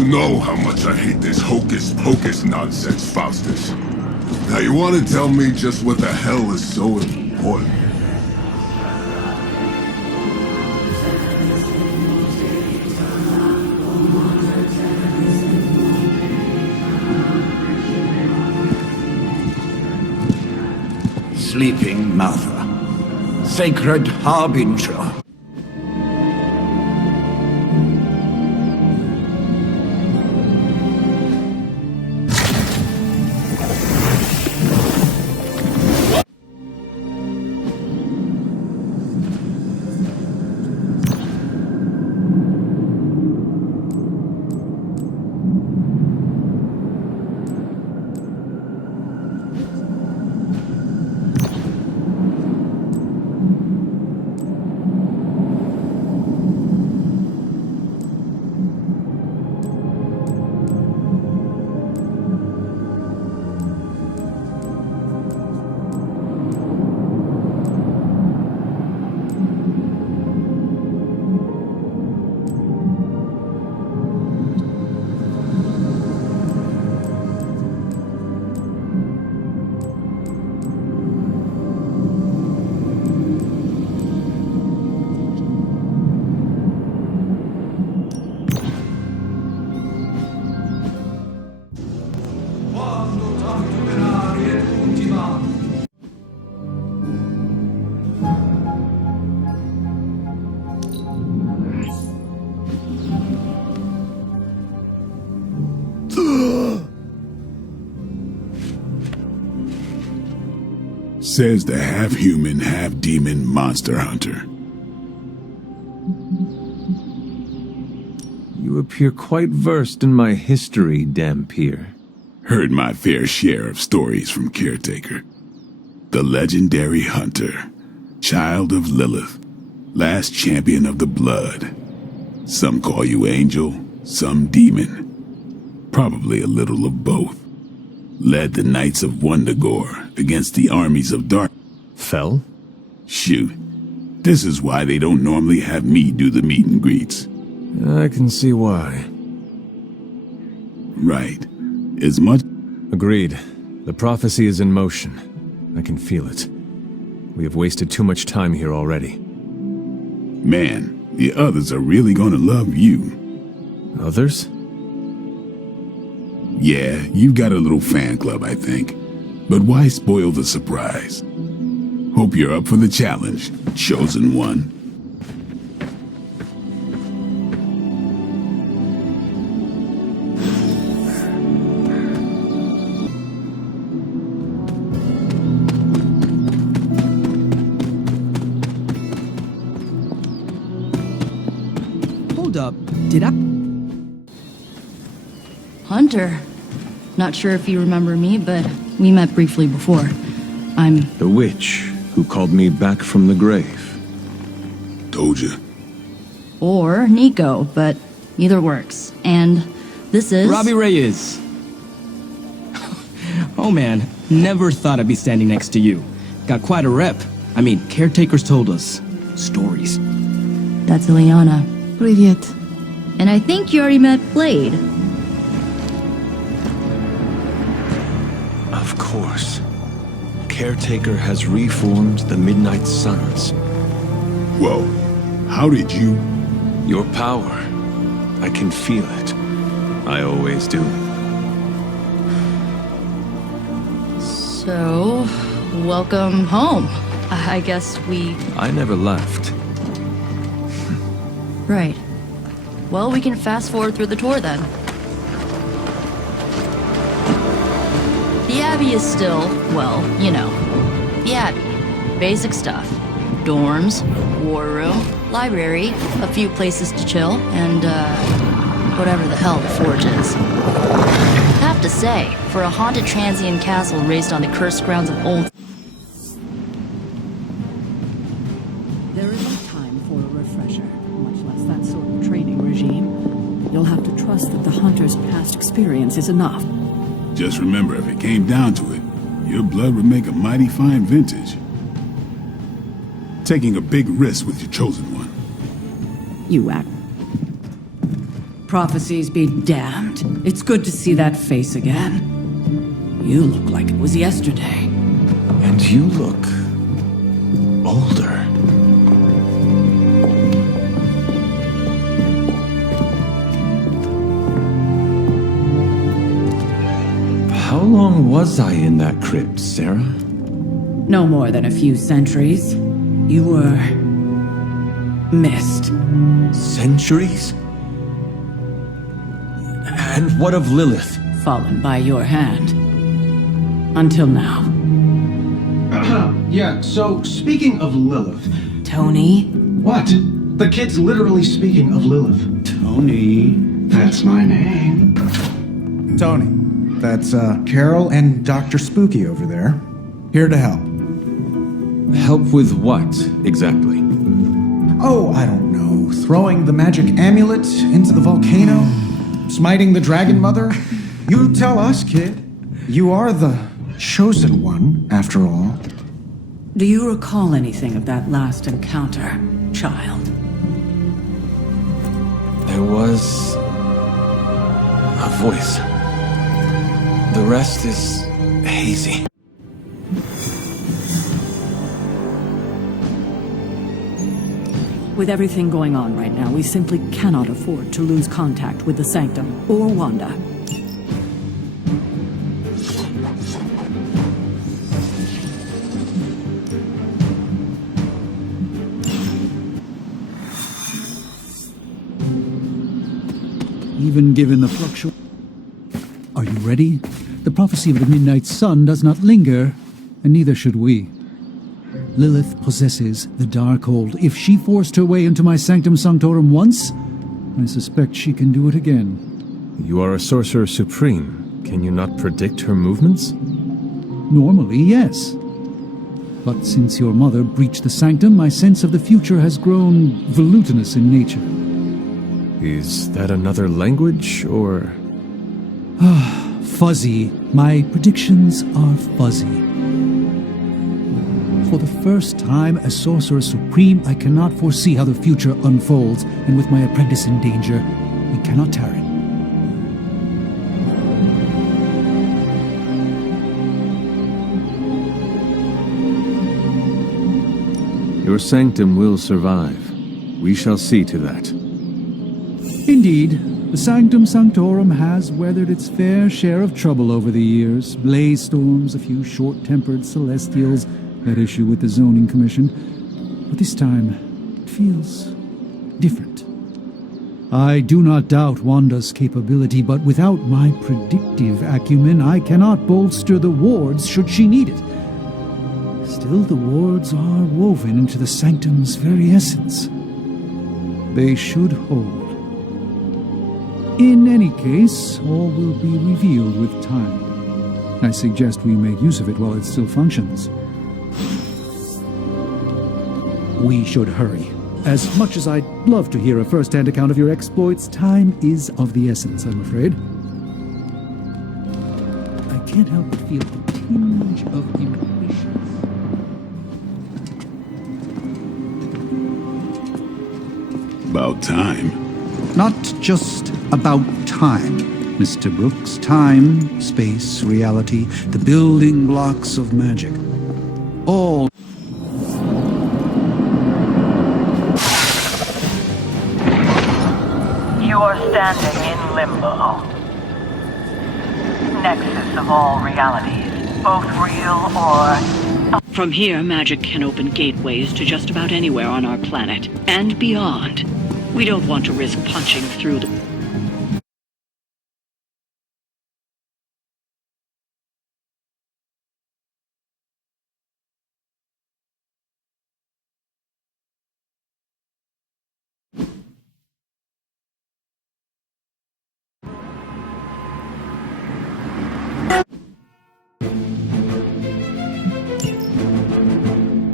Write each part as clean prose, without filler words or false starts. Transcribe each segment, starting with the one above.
You know how much I hate this hocus-pocus nonsense, Faustus. Now you want to tell me just what the hell is so important? Sleeping Mother, Sacred Harbinger. Says the half-human, half-demon monster hunter. You appear quite versed in my history, Dhampir. Heard my fair share of stories from Caretaker. The legendary hunter, child of Lilith, last champion of the blood. Some call you angel, some demon. Probably a little of both. Led the Knights of Wundagore against the armies of dark. Fell? Shoot. This is why they don't normally have me do the meet and greets. I can see why. Right. As much... Agreed. The prophecy is in motion. I can feel it. We have wasted too much time here already. Man, the others are really gonna love you. Others? Yeah, you've got a little fan club, I think. But why spoil the surprise? Hope you're up for the challenge, Chosen One. Hold up. Did I... Hunter. Not sure if you remember me, but we met briefly before. I'm... The witch who called me back from the grave. Told ya. Or Nico, but either works. And this is... Robbie Reyes. Oh man, never thought I'd be standing next to you. Got quite a rep. I mean, caretakers told us. Stories. That's Ileana. Привет. And I think you already met Blade. Of course. Caretaker has reformed the Midnight Suns. Whoa. How did you... Your power. I can feel it. I always do. So, welcome home. I guess we... I never left. Right. Well, we can fast forward through the tour then. The Abbey is still, well, you know, the Abbey. Basic stuff. Dorms, war room, library, a few places to chill, and, whatever the hell the Forge is. Have to say, for a haunted transient castle raised on the cursed grounds of old... There is no time for a refresher, much less that sort of training regime. You'll have to trust that the hunter's past experience is enough. Just remember, if it came down to it, your blood would make a mighty fine vintage. Taking a big risk with your Chosen One. You act. Prophecies be damned. It's good to see that face again. You look like it was yesterday. And you look older. How long was I in that crypt, Sarah? No more than a few centuries. You were... missed. Centuries? And what of Lilith? Fallen by your hand. Until now. Yeah, so speaking of Lilith. Tony? What? The kid's literally speaking of Lilith. Tony. That's my name. Tony. That's Carol and Dr. Spooky over there. Here to help. Help with what, exactly? Oh, I don't know. Throwing the magic amulet into the volcano? Smiting the Dragon Mother? You tell us, kid. You are the chosen one, after all. Do you recall anything of that last encounter, child? There was... a voice. The rest is hazy. With everything going on right now, we simply cannot afford to lose contact with the Sanctum or Wanda. Even given the fluctuation. Are you ready? The prophecy of the Midnight Sun does not linger, and neither should we. Lilith possesses the Darkhold. If she forced her way into my Sanctum Sanctorum once, I suspect she can do it again. You are a Sorcerer Supreme. Can you not predict her movements? Normally, yes. But since your mother breached the Sanctum, my sense of the future has grown volutinous in nature. Is that another language, or...? Fuzzy. My predictions are fuzzy. For the first time as Sorcerer Supreme, I cannot foresee how the future unfolds, and with my apprentice in danger, we cannot tarry. Your sanctum will survive. We shall see to that. Indeed, the Sanctum Sanctorum has weathered its fair share of trouble over the years. Blaze storms, a few short-tempered celestials at issue with the Zoning Commission. But this time, it feels different. I do not doubt Wanda's capability, but without my predictive acumen, I cannot bolster the wards should she need it. Still, the wards are woven into the Sanctum's very essence. They should hold. In any case, all will be revealed with time. I suggest we make use of it while it still functions. We should hurry. As much as I'd love to hear a first-hand account of your exploits, time is of the essence, I'm afraid. I can't help but feel a tinge of impatience. About time. Not just about time, Mr. Brooks. Time, space, reality, the building blocks of magic. All You are standing in limbo. Nexus of all realities, both real or... From here, magic can open gateways to just about anywhere on our planet, and beyond. We don't want to risk punching through the...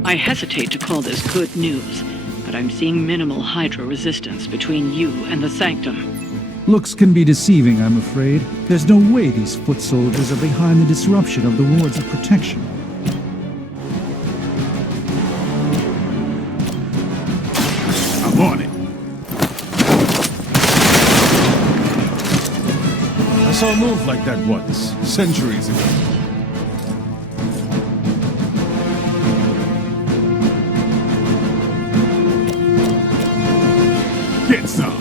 I hesitate to call this good news, but I'm seeing minimal Hydra resistance between you and the Sanctum. looks can be deceiving, I'm afraid. There's no way these foot soldiers are behind the disruption of the wards of protection. I'm on it. saw a move like that once, centuries ago. Get some.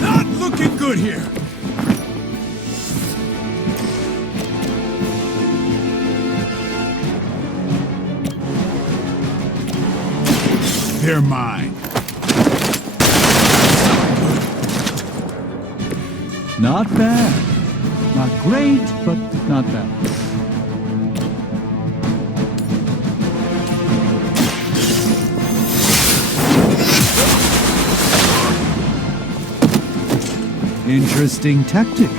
Not looking good here. They're mine. Not bad. Not great, but not bad. Interesting tactic.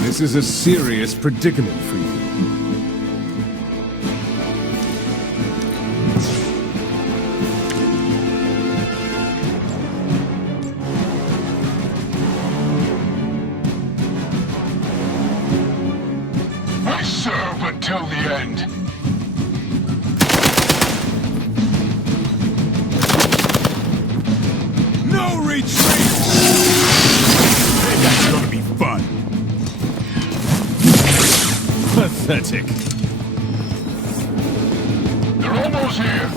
This is a serious predicament for you. I serve until the end. No retreat! Hey, that's gonna be fun. Pathetic. They're almost here.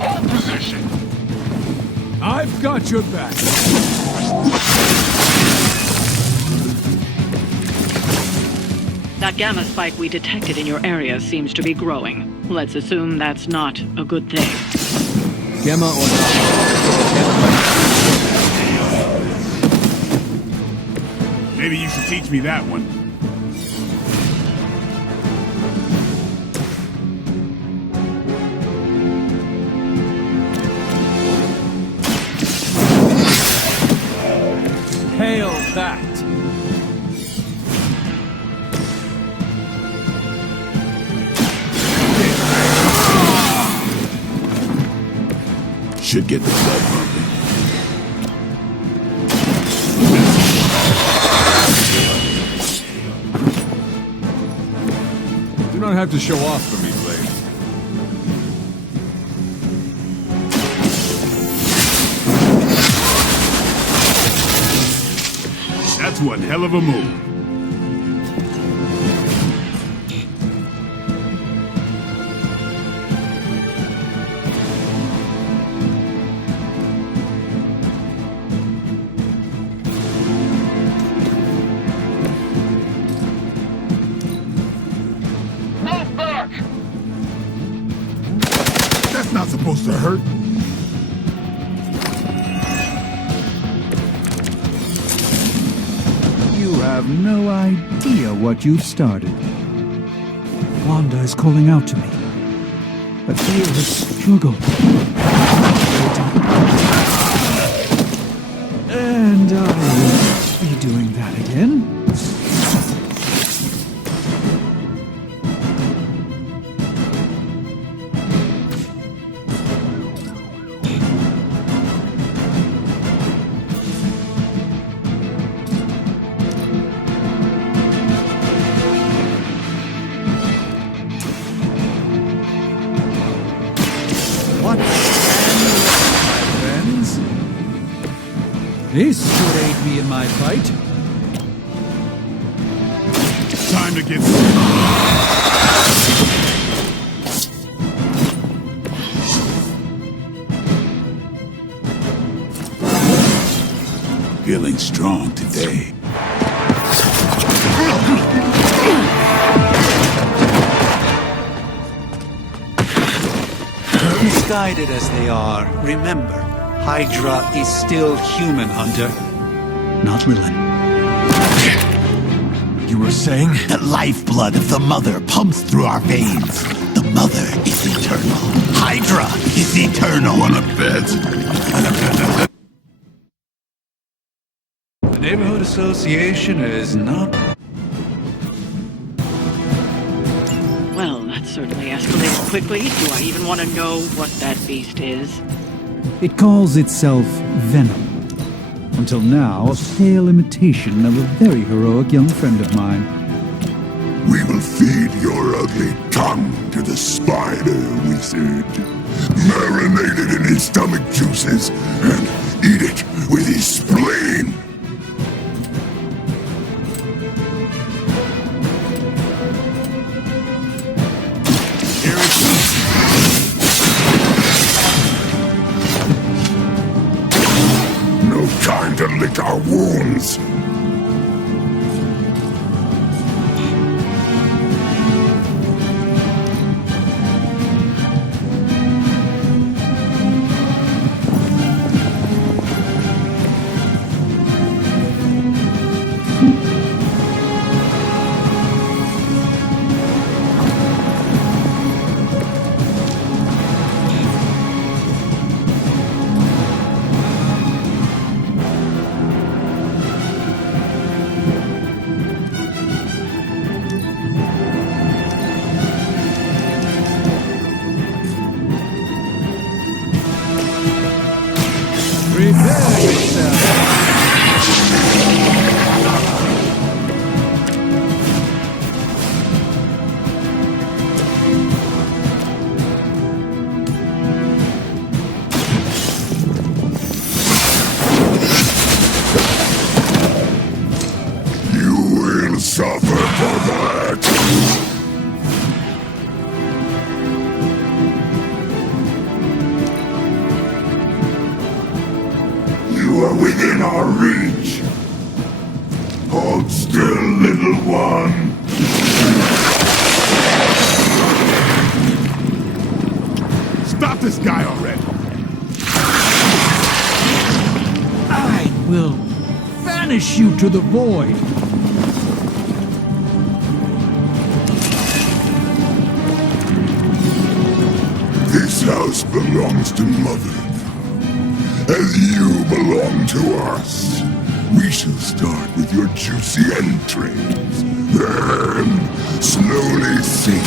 Hold position. I've got your back. That gamma spike we detected in your area seems to be growing. Let's assume that's not a good thing. Gamma or Maybe you should teach me that one. Hail that! Should get the blood pumping. Do not have to show off for me, Blade. That's one hell of a move. Move back! That's not supposed to hurt. You have no idea what you've started. Wanda is calling out to me. I feel her struggle. And I won't be doing that again. What an my friends. This should aid me in my fight. Time to get feeling strong today. Misguided as they are, remember, Hydra is still human, Hunter. Not Lilin. You were saying? The lifeblood of the Mother pumps through our veins. The Mother is eternal. Hydra is eternal. Wanna bet? An Neighborhood Association is not... Well, that certainly escalated quickly. Do I even want to know what that beast is? It calls itself Venom. Until now, a pale imitation of a very heroic young friend of mine. We will feed your ugly tongue to the spider wizard. Marinate it in his stomach juices and eat it with his spleen. Here it comes. No time to lick our wounds. Suffer for that! You are within our reach! Hold still, little one! Stop this guy already! I will banish you to the void! This house belongs to Mother now, as you belong to us. We shall start with your juicy entrails, then slowly sink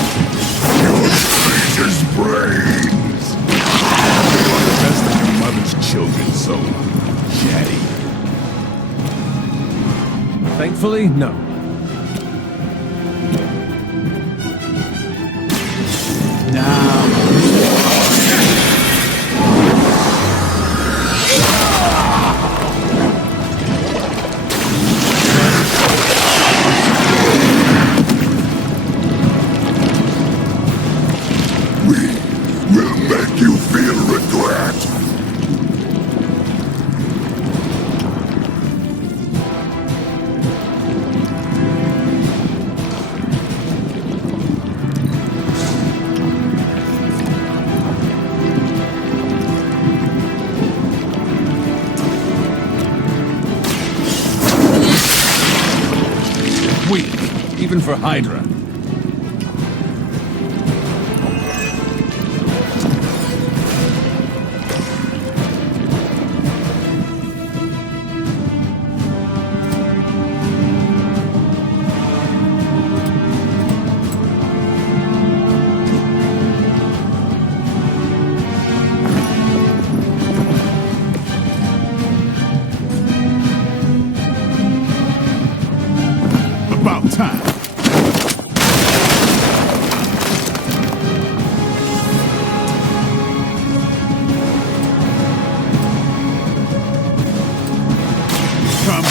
your creature's brains. You are the best of your mother's children, so chatty. Thankfully, no. Will make you feel regret. Weak, even for Hydra. About time. Come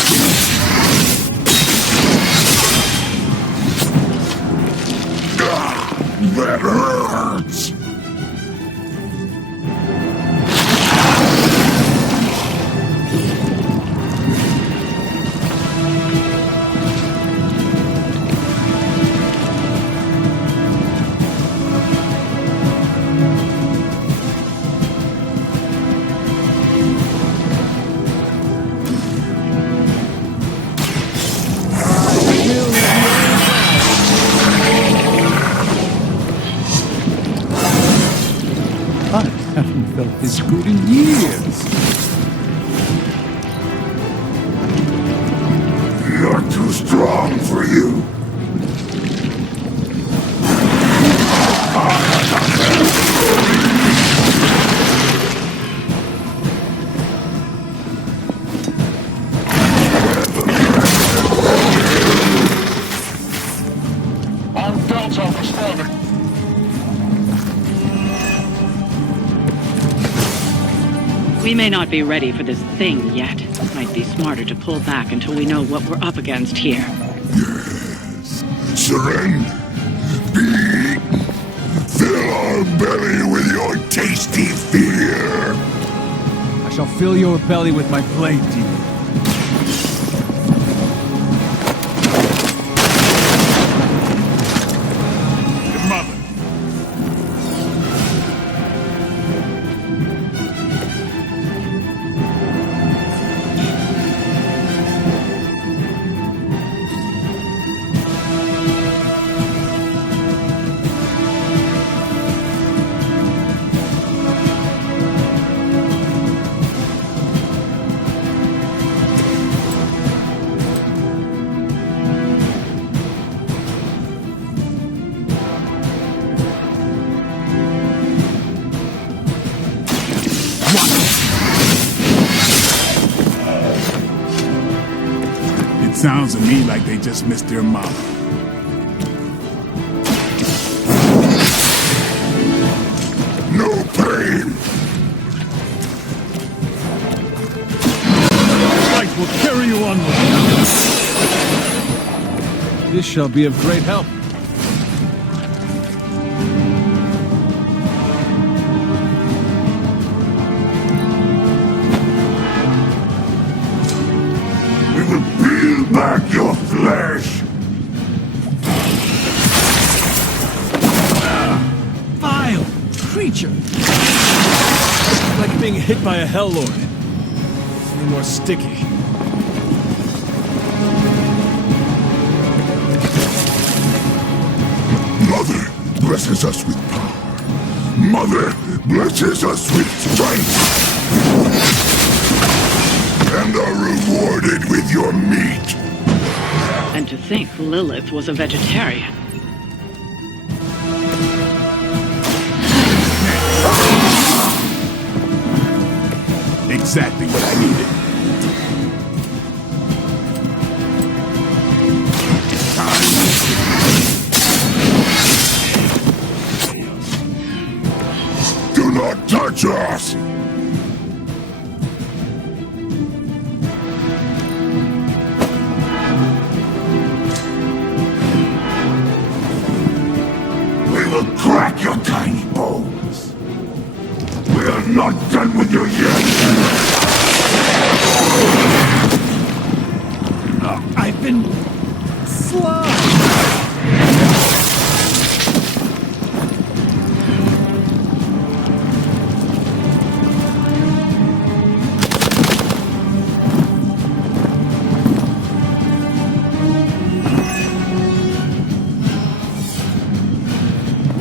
That hurts. I haven't felt this good in years. strong for you. On Delta responding. We may not be ready for this thing yet. Might be smarter to pull back until we know what we're up against here. Yes. Surrender. Be. Fill our belly with your tasty fear. I shall fill your belly with my blade, demon. Your mother. It sounds to me like they just missed their mark. No pain. Light will carry you onward. This shall be of great help. We will peel back your flesh. Vile creature! Like being hit by a Hell Lord. Only more sticky. Mother blesses us with power. Mother blesses us with strength. And are rewarded with your meat. And to think Lilith was a vegetarian. Exactly what I needed. Do not touch us! We will crack your tiny bones. We are not done with you yet. I've been slow.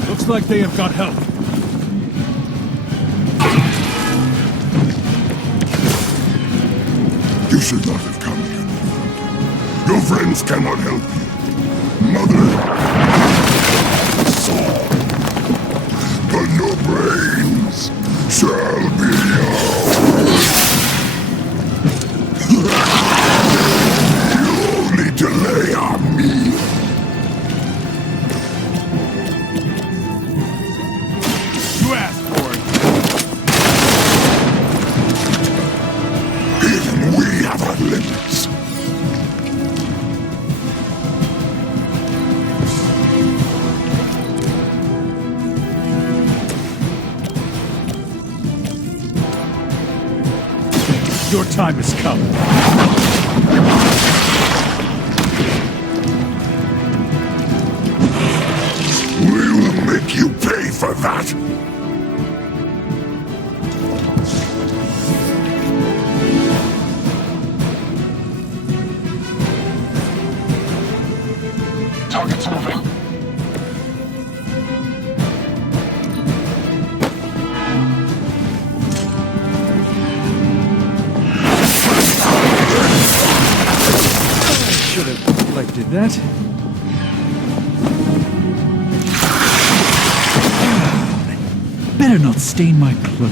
Looks like they have got help. You should not have come here. Your friends cannot help you. Mother saw. But your brains shall be yours. You only delay our meal. You asked for it. Even we have our limits. Your time has come. We will make you pay for that. Target's moving. Should have wife did that. Better not stain my cloak.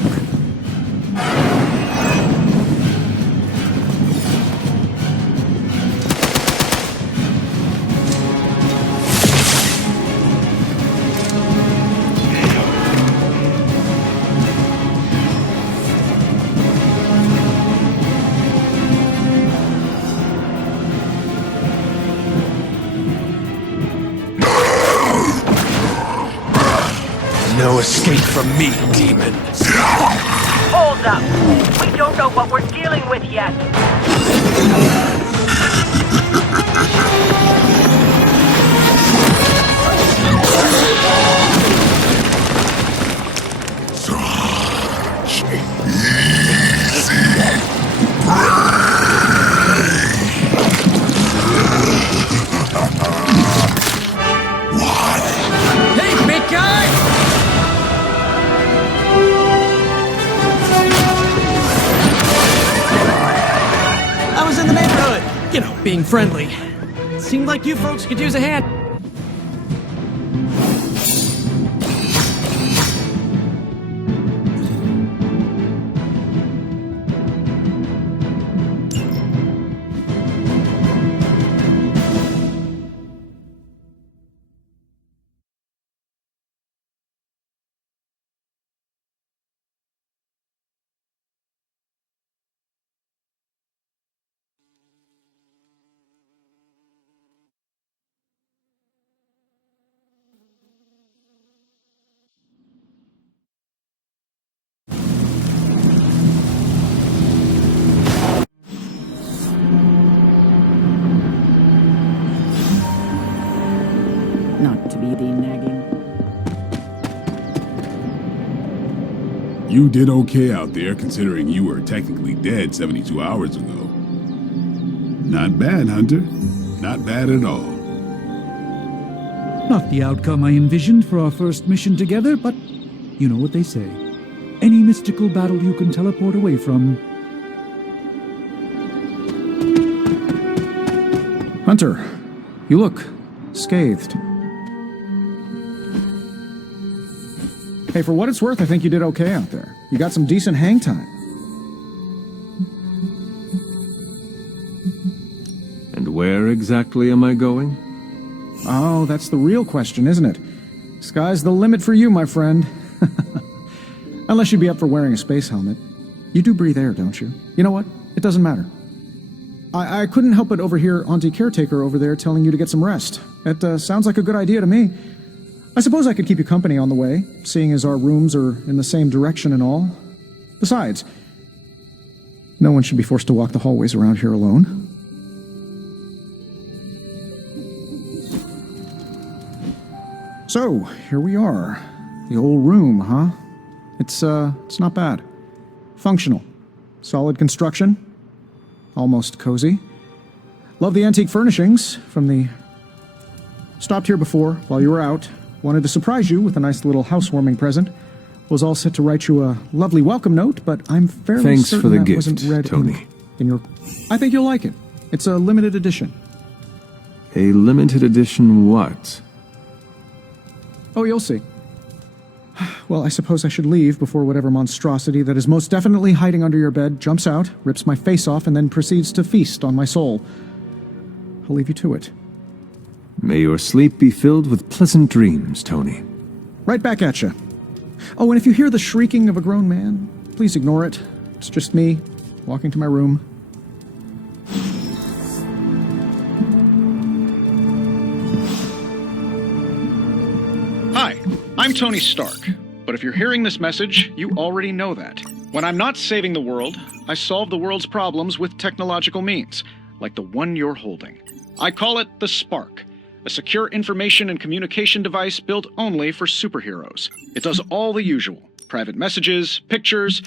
No escape from me, demon. Hold up. We don't know what we're dealing with yet. Hey, big guy! I was in the neighborhood, you know, being friendly. Seemed like you folks could use a hand. Not to be the nagging. You did okay out there, considering you were technically dead 72 hours ago. Not bad, Hunter. Not bad at all. Not the outcome I envisioned for our first mission together, but you know what they say. Any mystical battle you can teleport away from. Hunter, you look scathed. Hey, for what it's worth, I think you did okay out there. You got some decent hang time. And where exactly am I going? Oh, that's the real question, isn't it? Sky's the limit for you, my friend. Unless you'd be up for wearing a space helmet. You do breathe air, don't you? You know what? It doesn't matter. I couldn't help but overhear Auntie Caretaker over there telling you to get some rest. It sounds like a good idea to me. I suppose I could keep you company on the way, seeing as our rooms are in the same direction and all. Besides, no one should be forced to walk the hallways around here alone. So, here we are. The old room, huh? It's not bad. Functional. Solid construction. Almost cozy. Love the antique furnishings from the... Stopped here before, while you were out. Wanted to surprise you with a nice little housewarming present. Was all set to write you a lovely welcome note, but I'm fairly Thanks certain for the that gift, wasn't read Tony. in your... I think you'll like it. It's a limited edition. A limited edition what? Oh, you'll see. Well, I suppose I should leave before whatever monstrosity that is most definitely hiding under your bed jumps out, rips my face off, and then proceeds to feast on my soul. I'll leave you to it. May your sleep be filled with pleasant dreams, Tony. Right back at you. Oh, and if you hear the shrieking of a grown man, please ignore it. It's just me, walking to my room. Hi, I'm Tony Stark. But if you're hearing this message, you already know that. When I'm not saving the world, I solve the world's problems with technological means, like the one you're holding. I call it the Spark, a secure information and communication device built only for superheroes. It does all the usual, private messages, pictures,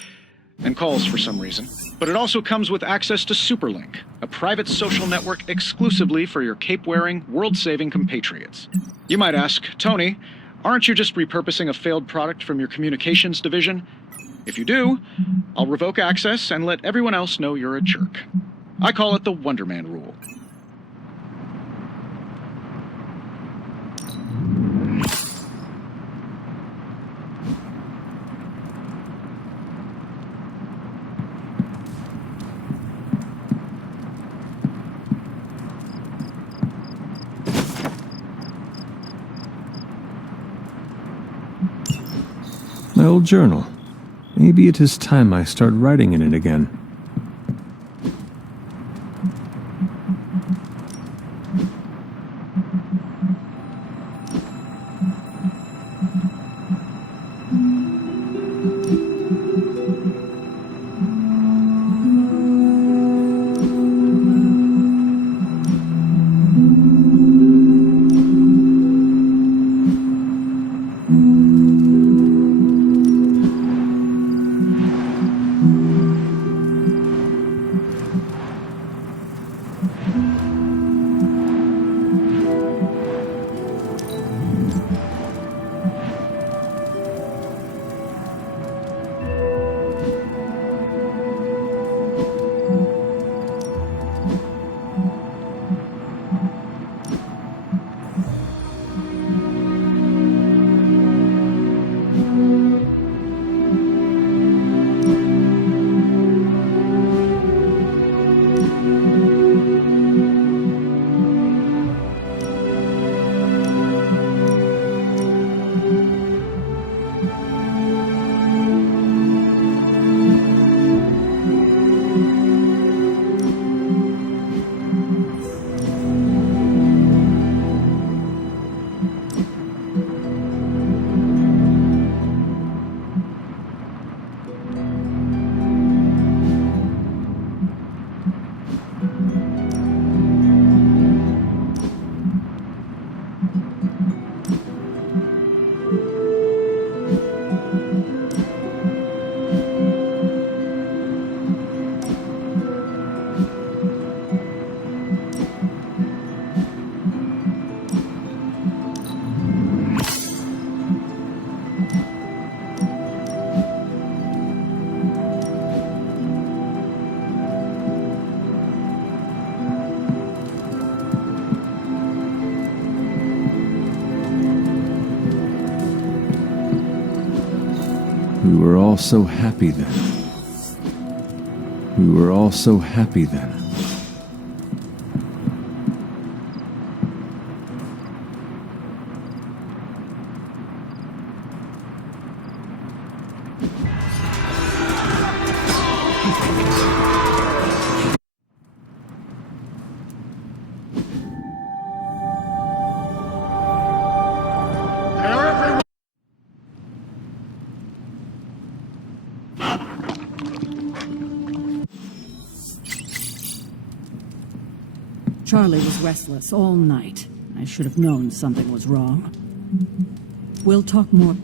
and calls for some reason. But it also comes with access to Superlink, a private social network exclusively for your cape-wearing, world-saving compatriots. You might ask, Tony, aren't you just repurposing a failed product from your communications division? If you do, I'll revoke access and let everyone else know you're a jerk. I call it the Wonder Man rule. old journal. Maybe it is time I start writing in it again. We were all so happy then. We were all so happy then. Charlie was restless all night. I should have known something was wrong. We'll talk more.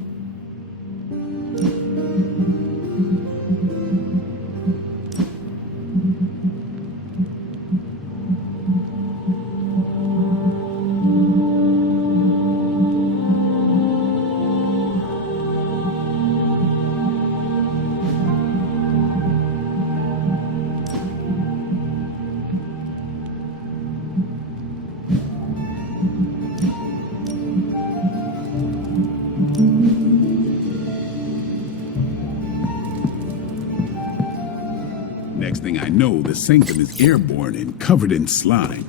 Next thing I know, the Sanctum is airborne and covered in slime.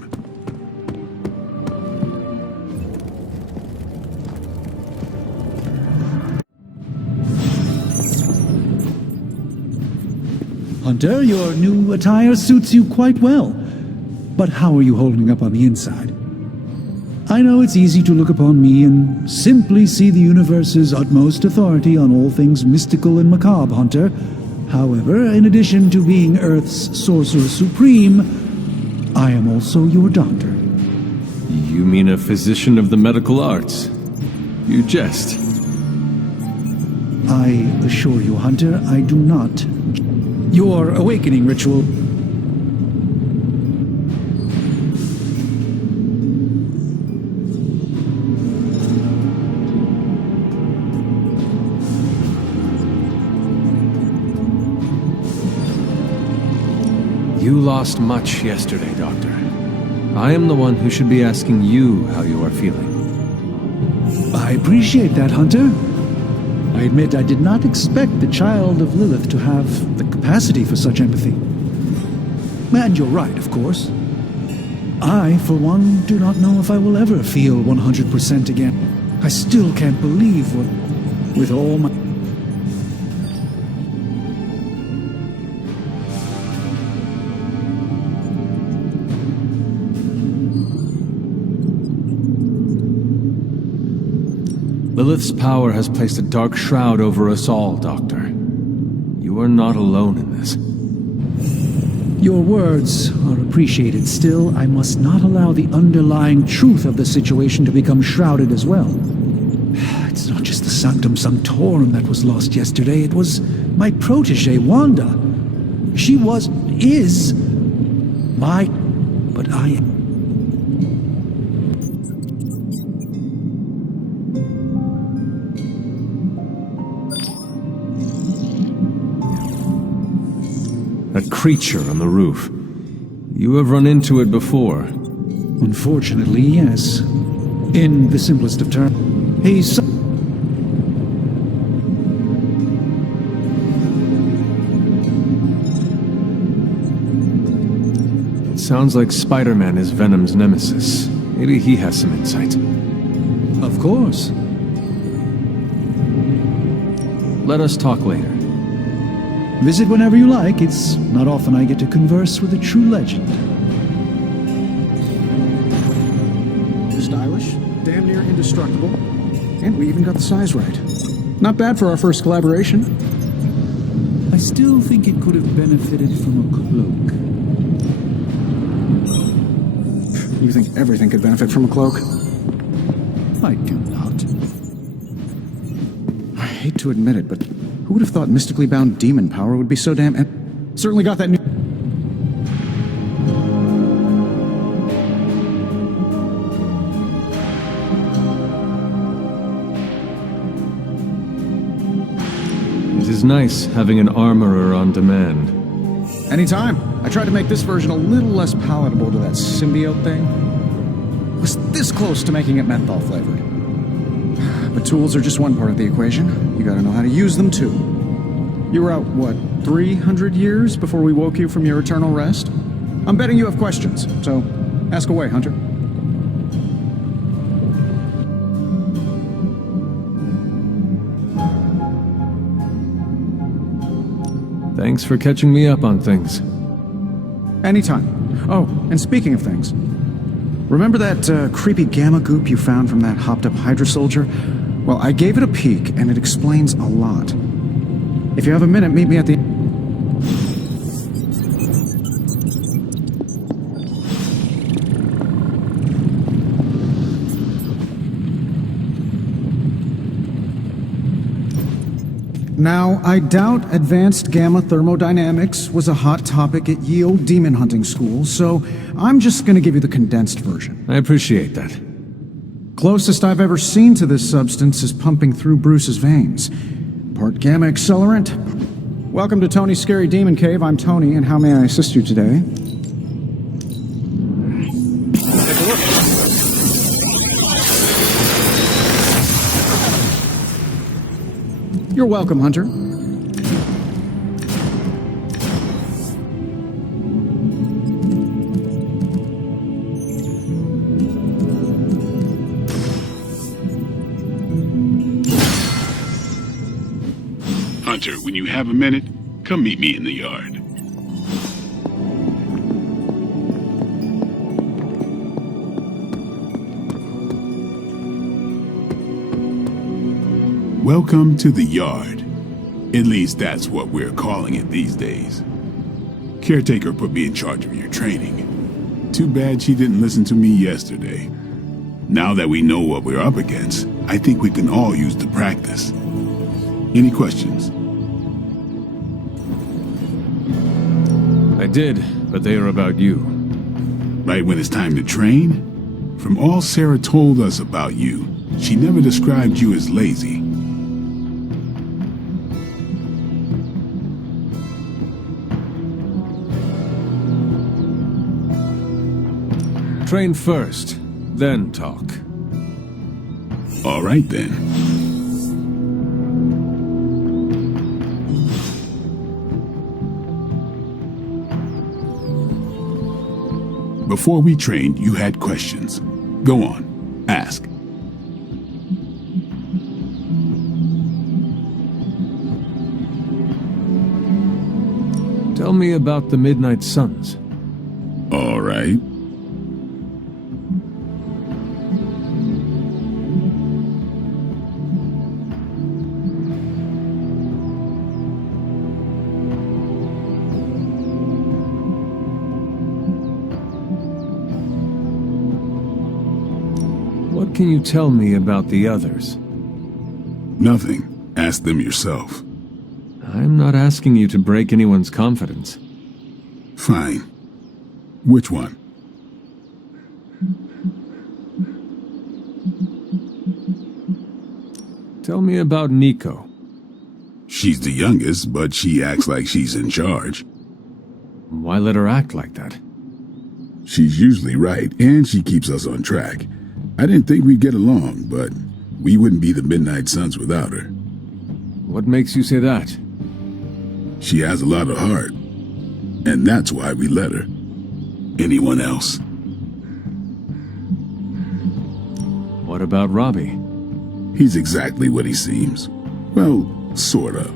Hunter, your new attire suits you quite well. But how are you holding up on the inside? I know it's easy to look upon me and simply see the universe's utmost authority on all things mystical and macabre, Hunter. However, in addition to being Earth's Sorcerer Supreme, I am also your doctor. You mean a physician of the medical arts? You jest. I assure you, Hunter, I do not. Your awakening ritual. You lost much yesterday, Doctor. I am the one who should be asking you how you are feeling. I appreciate that, Hunter. I admit I did not expect the child of Lilith to have the capacity for such empathy. And you're right, of course. I, for one, do not know if I will ever feel 100% again. I still can't believe what, with all my... Lilith's power has placed a dark shroud over us all, Doctor. You are not alone in this. Your words are appreciated. Still, I must not allow the underlying truth of the situation to become shrouded as well. It's not just the Sanctum Sanctorum that was lost yesterday. It was my protege, Wanda. She is my... But I... A creature on the roof. You have run into it before. Unfortunately, yes. In the simplest of terms. He's... It sounds like Spider-Man is Venom's nemesis. Maybe he has some insight. Of course. Let us talk later. Visit whenever you like. It's not often I get to converse with a true legend. Stylish, damn near indestructible, and we even got the size right. Not bad for our first collaboration. I still think it could have benefited from a cloak. You think everything could benefit from a cloak? I do not. I hate to admit it, but who would have thought mystically bound demon power would be so damn... Certainly got that new... It is nice having an armorer on demand. Anytime. I tried to make this version a little less palatable to that symbiote thing. It was this close to making it menthol flavored. But tools are just one part of the equation. You gotta know how to use them too. You were out, what, 300 years before we woke you from your eternal rest? I'm betting you have questions, so ask away, Hunter. Thanks for catching me up on things. Anytime. Oh, and speaking of things, remember that creepy gamma goop you found from that hopped-up Hydra soldier? Well, I gave it a peek, and it explains a lot. If you have a minute, meet me at the... Now, I doubt advanced gamma thermodynamics was a hot topic at Ye Olde Demon Hunting School, so I'm just gonna give you the condensed version. I appreciate that. Closest I've ever seen to this substance is pumping through Bruce's veins. Part gamma accelerant. Welcome to Tony's Scary Demon Cave. I'm Tony, and how may I assist you today? Take a look. You're welcome, Hunter. Hunter, when you have a minute, come meet me in the yard. Welcome to the yard. At least that's what we're calling it these days. Caretaker put me in charge of your training. Too bad she didn't listen to me yesterday. Now that we know what we're up against, I think we can all use the practice. Any questions? I did, but they are about you. Right when it's time to train? From all Sarah told us about you, she never described you as lazy. Train first, then talk. All right, then. Before we trained, you had questions. Go on, ask. Tell me about the Midnight Suns. All right. What can you tell me about the others? Nothing. Ask them yourself. I'm not asking you to break anyone's confidence. Fine. Which one? Tell me about Nico. She's the youngest, but she acts like she's in charge. Why let her act like that? She's usually right, and she keeps us on track. I didn't think we'd get along, but we wouldn't be the Midnight Suns without her. What makes you say that? She has a lot of heart, and that's why we let her. Anyone else? What about Robbie? He's exactly what he seems. Well, sort of.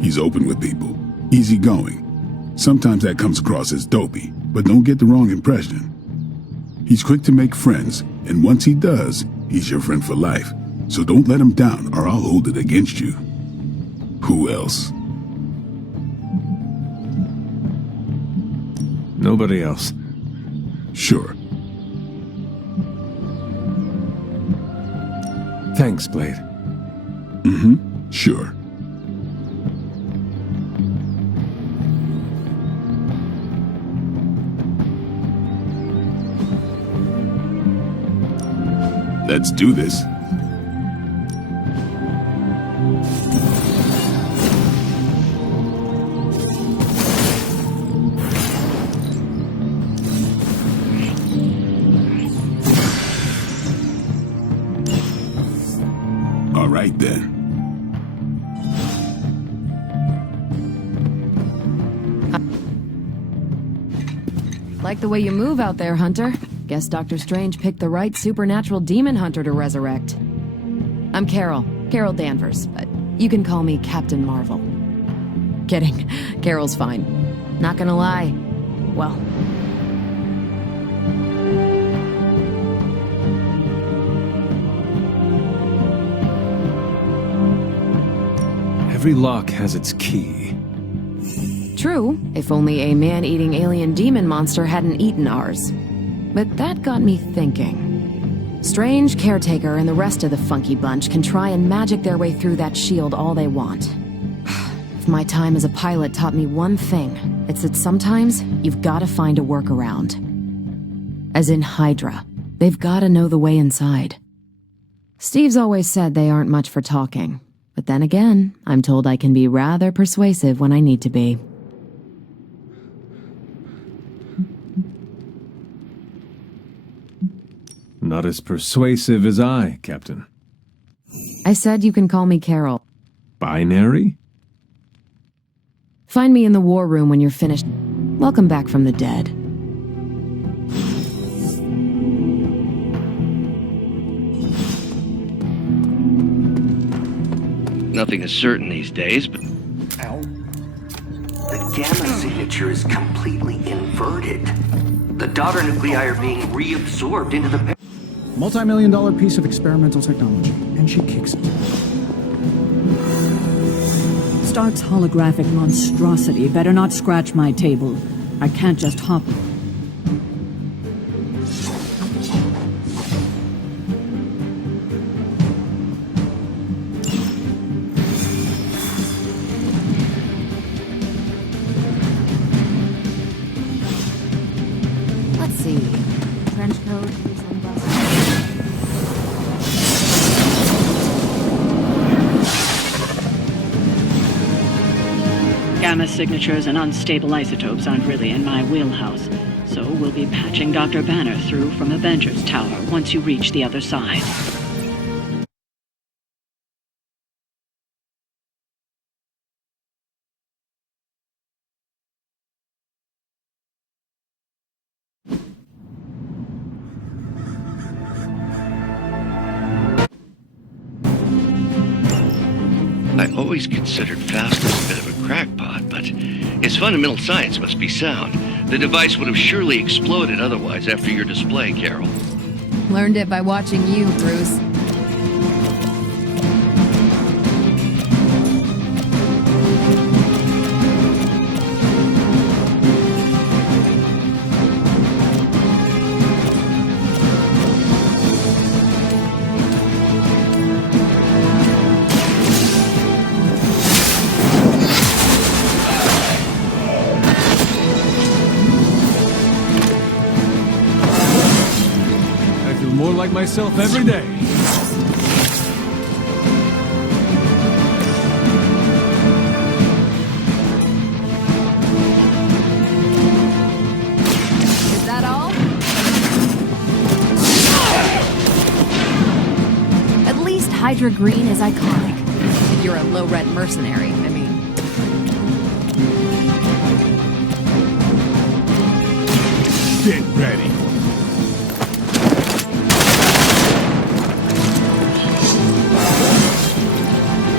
He's open with people, easygoing. Sometimes that comes across as dopey, but don't get the wrong impression. He's quick to make friends, and once he does, he's your friend for life. So don't let him down, or I'll hold it against you. Who else? Nobody else. Sure. Thanks, Blade. Sure. Let's do this. All right, then. Like the way you move out there, Hunter. Guess Dr. Strange picked the right supernatural demon hunter to resurrect. I'm Carol Danvers, but you can call me Captain Marvel. Kidding. Carol's fine. Not gonna lie. Well... Every lock has its key. True, if only a man-eating alien demon monster hadn't eaten ours. But that got me thinking. Strange, Caretaker, and the rest of the funky bunch can try and magic their way through that shield all they want. If my time as a pilot taught me one thing, it's that sometimes you've gotta find a workaround. As in Hydra. They've gotta know the way inside. Steve's always said they aren't much for talking. But then again, I'm told I can be rather persuasive when I need to be. Not as persuasive as I, Captain. I said you can call me Carol. Binary? Find me in the war room when you're finished. Welcome back from the dead. Nothing is certain these days, but... The gamma signature is completely inverted. The daughter nuclei are being reabsorbed into the... Multi-million-dollar piece of experimental technology, and she kicks it. Stark's holographic monstrosity better not scratch my table. I can't just hop... Let's see. Trench coat, sunglasses. Gamma signatures and unstable isotopes aren't really in my wheelhouse, so we'll be patching Dr. Banner through from Avengers Tower once you reach the other side. I always considered Faustus a bit of a crackpot, but his fundamental science must be sound. The device would have surely exploded otherwise after your display, Carol. Learned it by watching you, Bruce. like myself every day. Is that all? At least Hydra Green is iconic. If you're a low-rent mercenary, I mean. Get ready.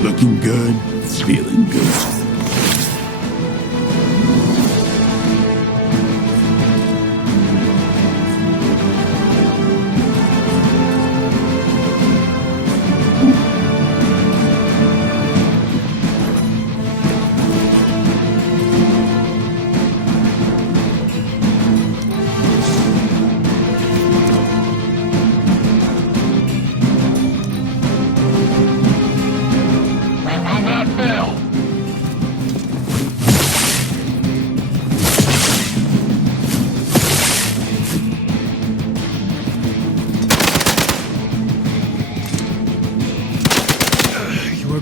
Looking good, feeling good.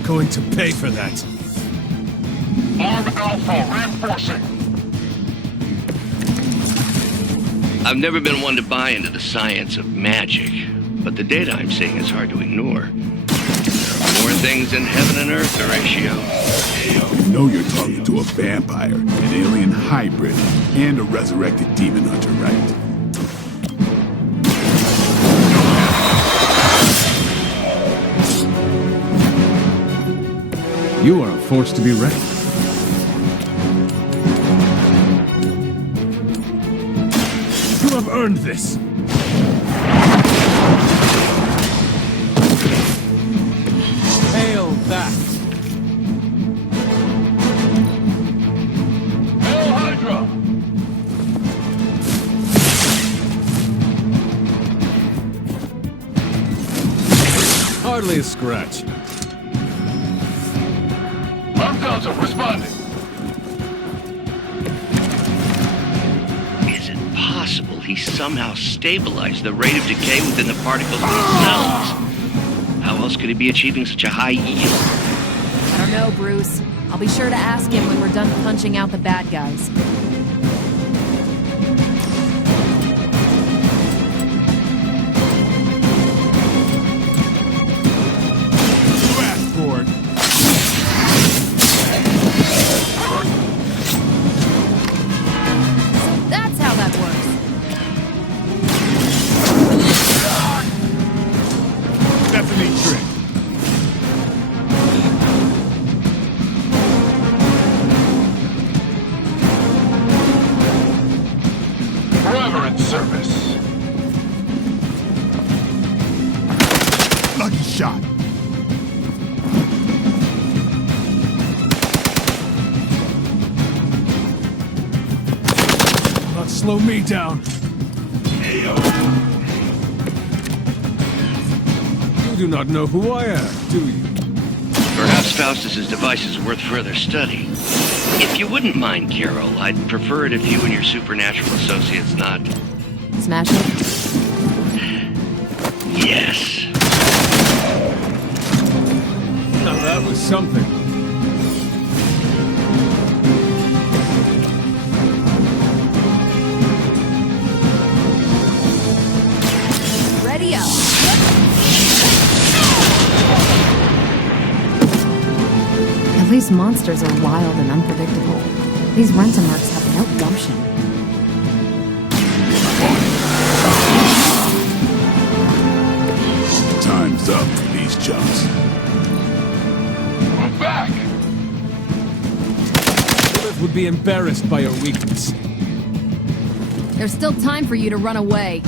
Going to pay for that. Arm Alpha reinforcing. I've never been one to buy into the science of magic, but the data I'm seeing is hard to ignore. There are more things in heaven and earth, Horatio. You know you're talking to a vampire, an alien hybrid, and a resurrected demon hunter, right? You are a force to be reckoned. You have earned this. Hail that! Hail Hydra! Hardly a scratch. Delta responding. Is it possible he somehow stabilized the rate of decay within the particles themselves? How else could he be achieving such a high yield? I don't know, Bruce. I'll be sure to ask him when we're done punching out the bad guys. You asked for it. That's how that works. That's a neat trick. Forever in service. Lucky shot. Not slow me down. You do not know who I am, do you? Perhaps Faustus's device is worth further study. If you wouldn't mind, Carol, I'd prefer it if you and your supernatural associates not... Smash it? Yes. Now that was something. Ready up. At least monsters are wild and unpredictable. These Rent-A-Mercs have no gumption. Time's up for these chumps. Move back. Lilith would be embarrassed by your weakness. There's still time for you to run away.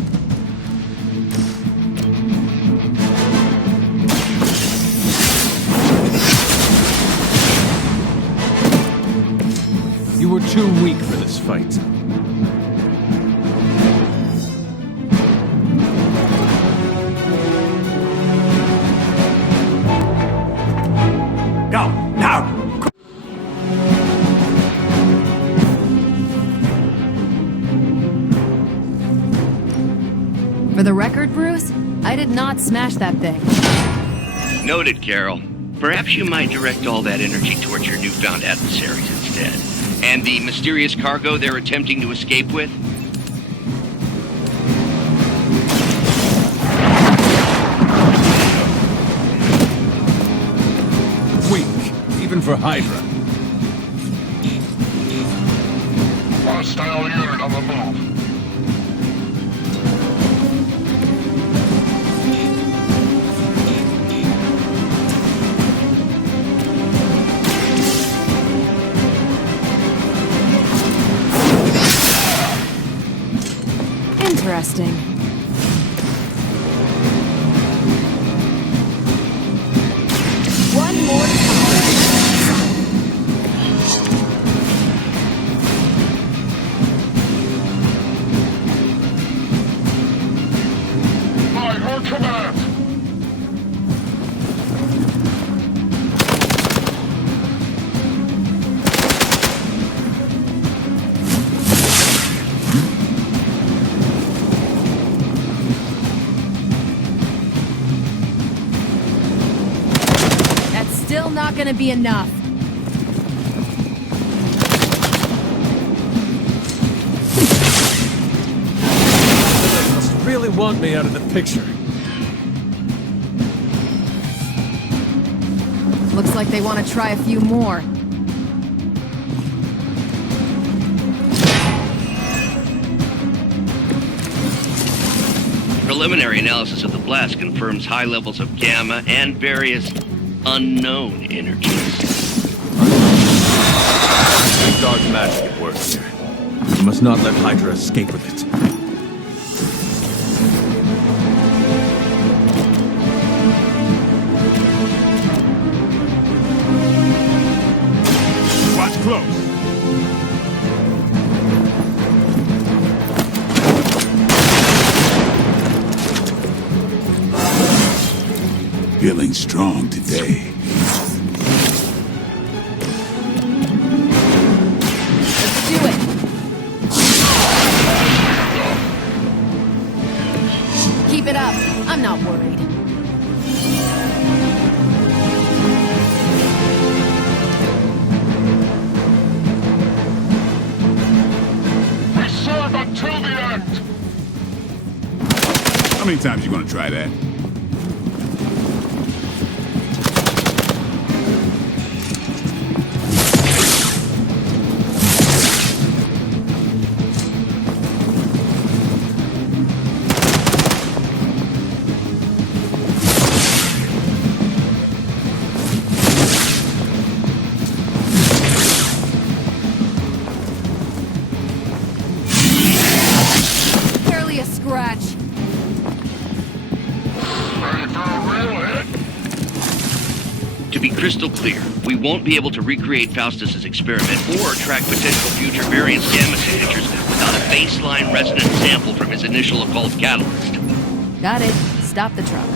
You were too weak for this fight. Go, now! For the record, Bruce, I did not smash that thing. Noted, Carol. Perhaps you might direct all that energy towards your newfound adversaries instead. And the mysterious cargo they're attempting to escape with? Weak, even for Hydra. Hostile unit on the move. Interesting. One more By her command. That's still not gonna be enough. Must really want me out of the picture. Looks like they want to try a few more. Preliminary analysis of the blast confirms high levels of gamma and various unknown energies. Big dog magic at work here. You must not let Hydra escape with it. Watch close. Feeling strong today. Let's do it. Keep it up. I'm not worried. We serve until the end. How many times you gonna try that? Barely a scratch. Ready for a real hit? To be crystal clear, we won't be able to recreate Faustus's experiment or track potential future variance gamma signatures without a baseline resonant sample from his initial occult catalyst. Got it. Stop the truck.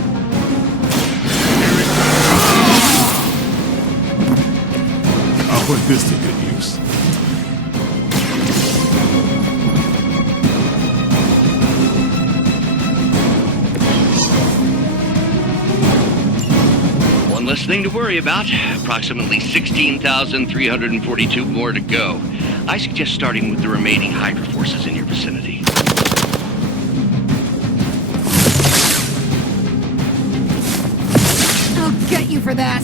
I'll put this to good use. One less thing to worry about. Approximately 16,342 more to go. I suggest starting with the remaining Hydra forces in your vicinity. I'll get you for that.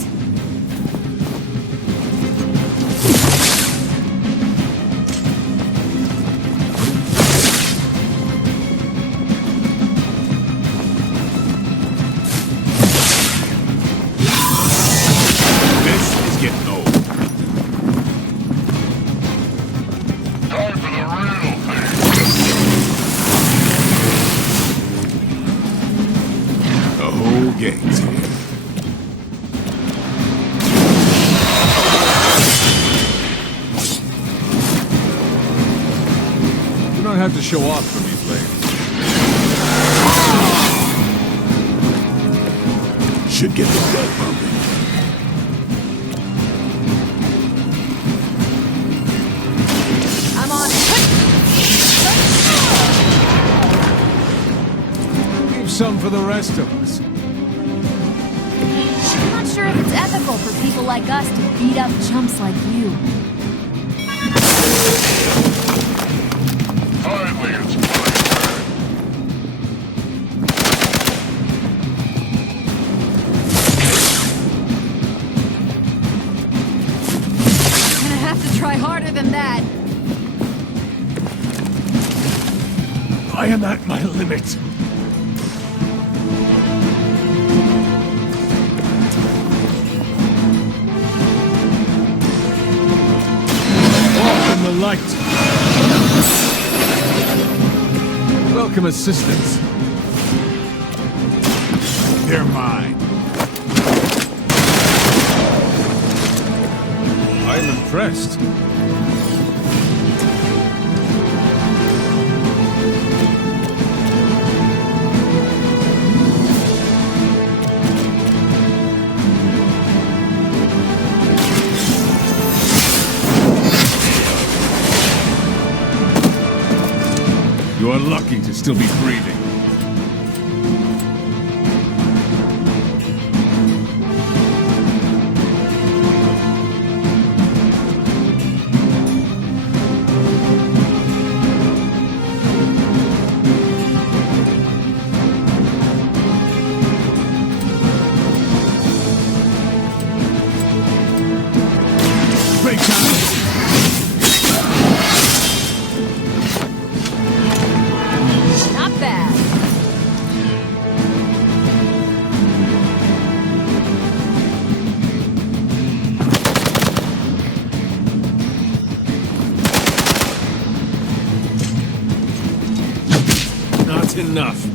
This is getting old. Time for the real thing. The whole gang's here. You don't have to show off for me, Blade. Should get the blood pumping. I'm on it. We've some for the rest of us. I'm not sure if it's ethical for people like us to beat up chumps like you. Finally, it's my I'm gonna have to try harder than that. I am at my limit. Walk in the light. Welcome assistance. They're mine. I'm impressed. You are lucky to still be breathing. Break down! Not bad. Not enough.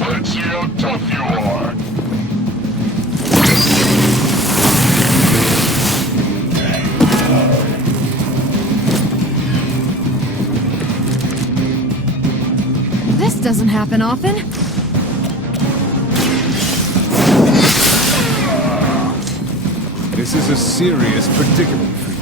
Let's see how tough you are. This doesn't happen often. This is a serious predicament for you.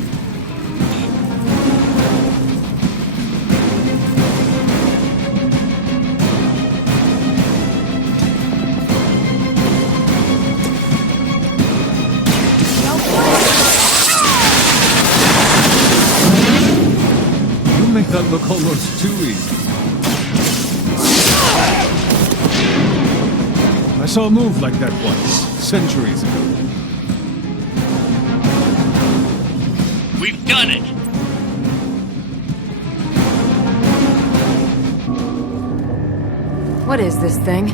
You make that look almost too easy. I saw a move like that once, centuries ago. We've done it! What is this thing?